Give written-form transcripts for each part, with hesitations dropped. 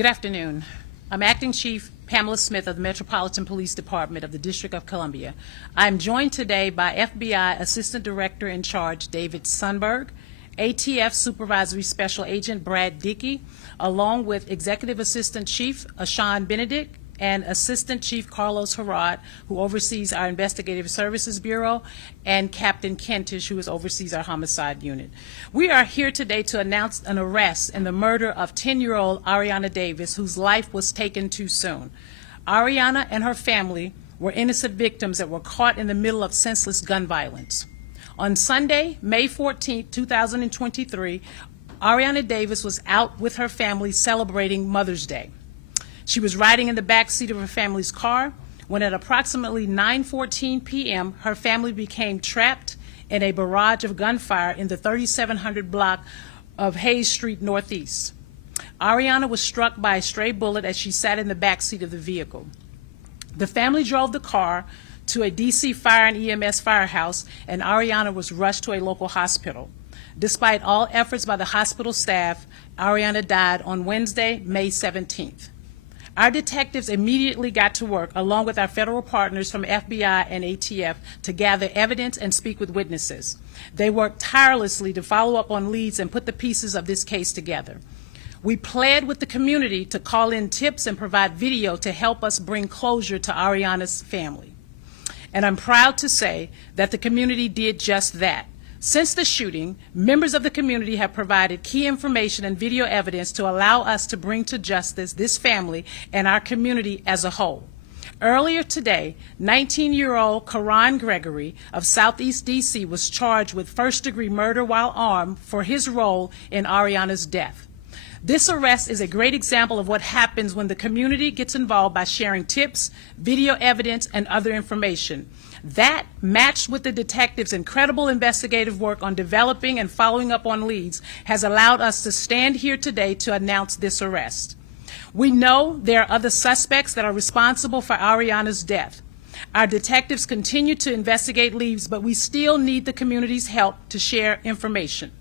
Good afternoon. I'm Acting Chief Pamela Smith of the Metropolitan Police Department of the District of Columbia. I'm joined today by FBI Assistant Director in Charge David Sundberg, ATF Supervisory Special Agent Brad Dickey, along with Executive Assistant Chief Ashan Benedict and Assistant Chief Carlos Harrod, who oversees our Investigative Services Bureau, and Captain Kentish, who oversees our Homicide Unit. We are here today to announce an arrest in the murder of 10-year-old Arianna Davis, whose life was taken too soon. Arianna and her family were innocent victims that were caught in the middle of senseless gun violence. On Sunday, May 14, 2023, Arianna Davis was out with her family celebrating Mother's Day. She was riding in the back seat of her family's car when at approximately 9:14 p.m. her family became trapped in a barrage of gunfire in the 3700 block of Hayes Street Northeast. Arianna was struck by a stray bullet as she sat in the back seat of the vehicle. The family drove the car to a DC Fire and EMS firehouse, and Arianna was rushed to a local hospital. Despite all efforts by the hospital staff, Arianna died on Wednesday, May 17th. Our detectives immediately got to work, along with our federal partners from FBI and ATF, to gather evidence and speak with witnesses. They worked tirelessly to follow up on leads and put the pieces of this case together. We pled with the community to call in tips and provide video to help us bring closure to Arianna's family. And I'm proud to say that the community did just that. Since the shooting, members of the community have provided key information and video evidence to allow us to bring to justice this family and our community as a whole. Earlier today, 19-year-old Karan Gregory of Southeast DC was charged with first-degree murder while armed for his role in Arianna's death. This arrest is a great example of what happens when the community gets involved by sharing tips, video evidence, and other information. That, matched with the detectives' incredible investigative work on developing and following up on leads, has allowed us to stand here today to announce this arrest. We know there are other suspects that are responsible for Arianna's death. Our detectives continue to investigate leads, but we still need the community's help to share information.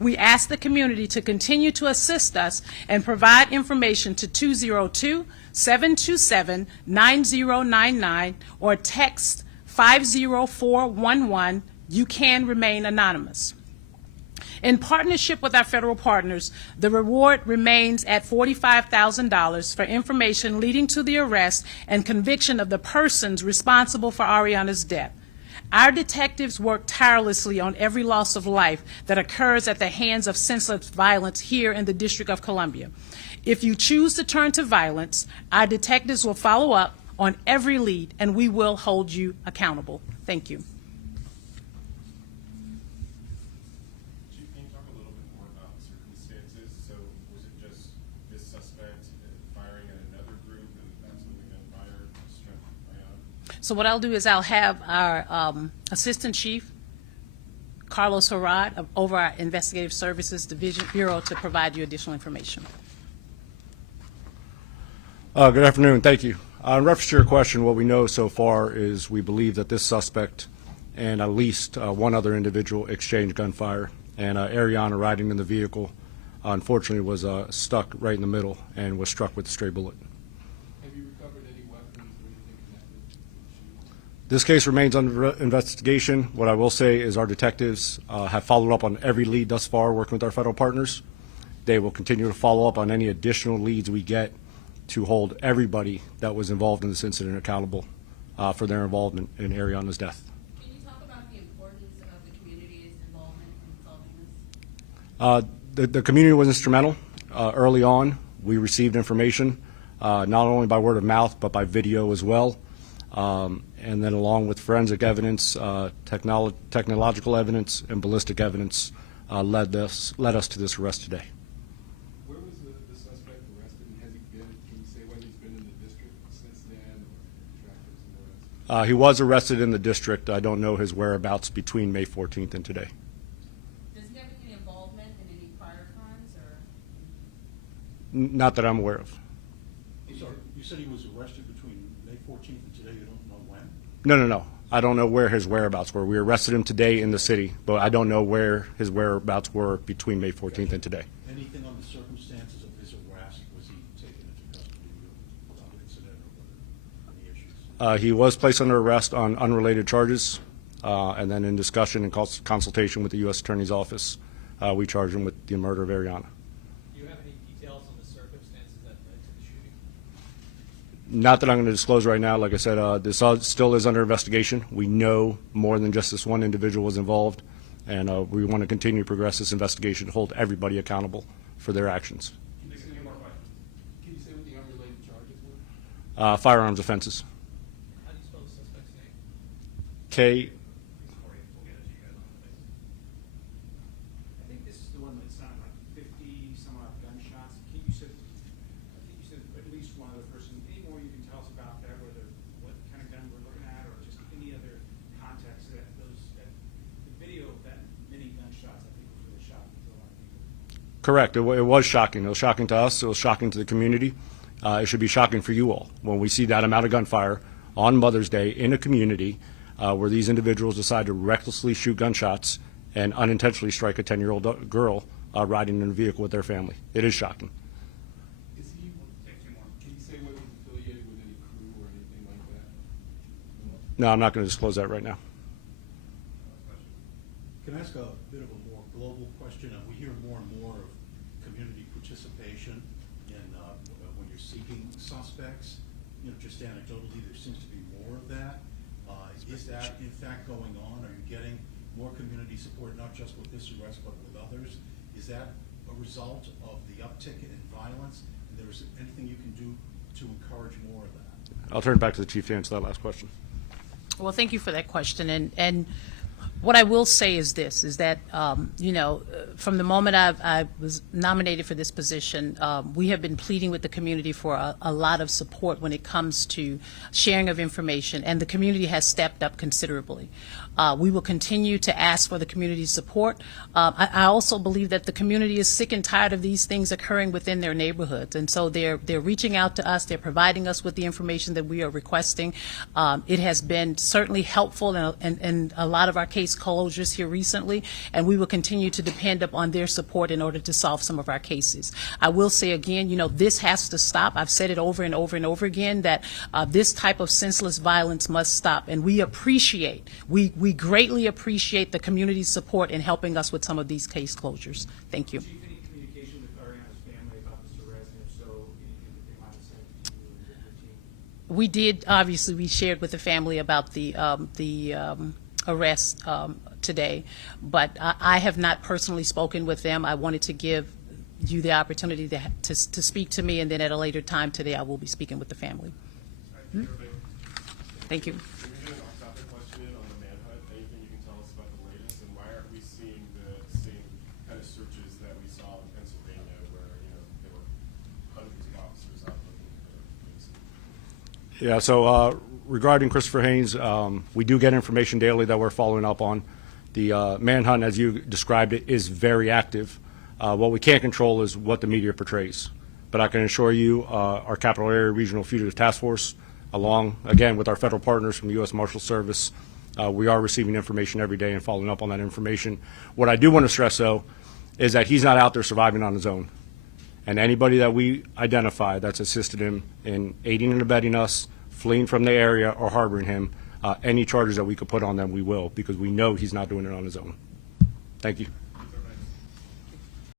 We ask the community to continue to assist us and provide information to 202-727-9099 or text 50411. You can remain anonymous. In partnership with our federal partners, the reward remains at $45,000 for information leading to the arrest and conviction of the persons responsible for Arianna's death. Our detectives work tirelessly on every loss of life that occurs at the hands of senseless violence here in the District of Columbia. If you choose to turn to violence, our detectives will follow up on every lead, and we will hold you accountable. Thank you. Chief, can you talk a little bit more about the circumstances? So was it just this suspect firing at another group, and that's when the gunfire struck Arianna? So what I'll do is I'll have our Assistant Chief, Carlos Harrod, over our Investigative Services Division Bureau to provide you additional information. Good afternoon. Thank you. In reference to your question, what we know so far is we believe that this suspect and at least one other individual exchanged gunfire, and Arianna, riding in the vehicle, unfortunately was stuck right in the middle and was struck with a stray bullet. Have you recovered any weapons or anything connected to the shooting? This case remains under investigation. What I will say is our detectives have followed up on every lead thus far, working with our federal partners. They will continue to follow up on any additional leads we get to hold everybody that was involved in this incident accountable for their involvement in Arianna's death. Can you talk about the importance of the community's involvement in solving this? The community was instrumental. Early on, we received information, not only by word of mouth, but by video as well. And then along with forensic evidence, technological evidence, and ballistic evidence led us to this arrest today. Where was the suspect arrested, and has he been, can you say whether he's been in the district since then, or tracked him somewhere else? He was arrested in the district. I don't know his whereabouts between May 14th and today. Does he have any involvement in any prior crimes, or? Not that I'm aware of. Sorry, you said he was arrested between May 14th and today. You don't know when? No. I don't know where his whereabouts were. We arrested him today in the city, but I don't know where his whereabouts were between May 14th and today. Anything on the circumstances of his arrest? Was he taken He was placed under arrest on unrelated charges, and then in discussion and consultation with the U.S. Attorney's Office, we charged him with the murder of Arianna. Do you have any details on the circumstances that led to the shooting? Not that I'm going to disclose right now. Like I said, this still is under investigation. We know more than just this one individual was involved, and we want to continue to progress this investigation to hold everybody accountable for their actions. Can you say what the unrelated charges were? Firearms offenses. How do you spell the suspect's name? K. I think this is the one that sounded like 50 some odd gunshots. I think you said at least one other person. Any more you can tell us about that, whether what kind of gun we're looking at, or just any other context that the video of that many gunshots, I think, was really shocking to a lot of people. Correct. It was shocking. It was shocking to us. It was shocking to the community. It should be shocking for you all when we see that amount of gunfire on Mother's Day in a community where these individuals decide to recklessly shoot gunshots and unintentionally strike a 10-year-old girl riding in a vehicle with their family. It is shocking. Is he, can you say whether he's affiliated with any crew or anything like that? No, I'm not going to disclose that right now. Can I ask a bit of a more global question? We hear more and more of community participation in when you're seeking suspects. You know, just anecdotally, there seems to be more of that. Is that in fact going on? Are you getting more community support, not just with this arrest, but with others? Is that a result of the uptick in violence? And there is anything you can do to encourage more of that? I'll turn it back to the Chief to answer that last question. Well, thank you for that question. And what I will say is this, is that, you know, from the moment I was nominated for this position, we have been pleading with the community for a lot of support when it comes to sharing of information, and the community has stepped up considerably. We will continue to ask for the community's support. I also believe that the community is sick and tired of these things occurring within their neighborhoods, and so they're reaching out to us. They're providing us with the information that we are requesting. It has been certainly helpful in a lot of our case closures here recently, and we will continue to depend upon their support in order to solve some of our cases. I will say again, you know, this has to stop. I've said it over and over and over again that this type of senseless violence must stop, and we greatly appreciate the community's support in helping us with some of these case closures. Thank you. Chief, any communication with Arianna's family about this arrest, and if so, anything that they might have said to you or your team? We did, obviously, we shared with the family about the arrest today, but I have not personally spoken with them. I wanted to give you the opportunity to speak to me, and then at a later time today I will be speaking with the family. Thank you. Can we do an off-topic question on the manhunt? Anything you can tell us about the latest, and why aren't we seeing the same kind of searches that we saw in Pennsylvania, where, you know, there were hundreds of officers out looking for things? Yeah, so regarding Christopher Haynes, we do get information daily that we're following up on. The manhunt, as you described it, is very active. What we can't control is what the media portrays. But I can assure you our Capital Area Regional Fugitive Task Force, along, again, with our federal partners from the U.S. Marshal Service, we are receiving information every day and following up on that information. What I do want to stress, though, is that he's not out there surviving on his own. And anybody that we identify that's assisted him in aiding and abetting us, fleeing from the area, or harboring him, any charges that we could put on them, we will, because we know he's not doing it on his own. Thank you.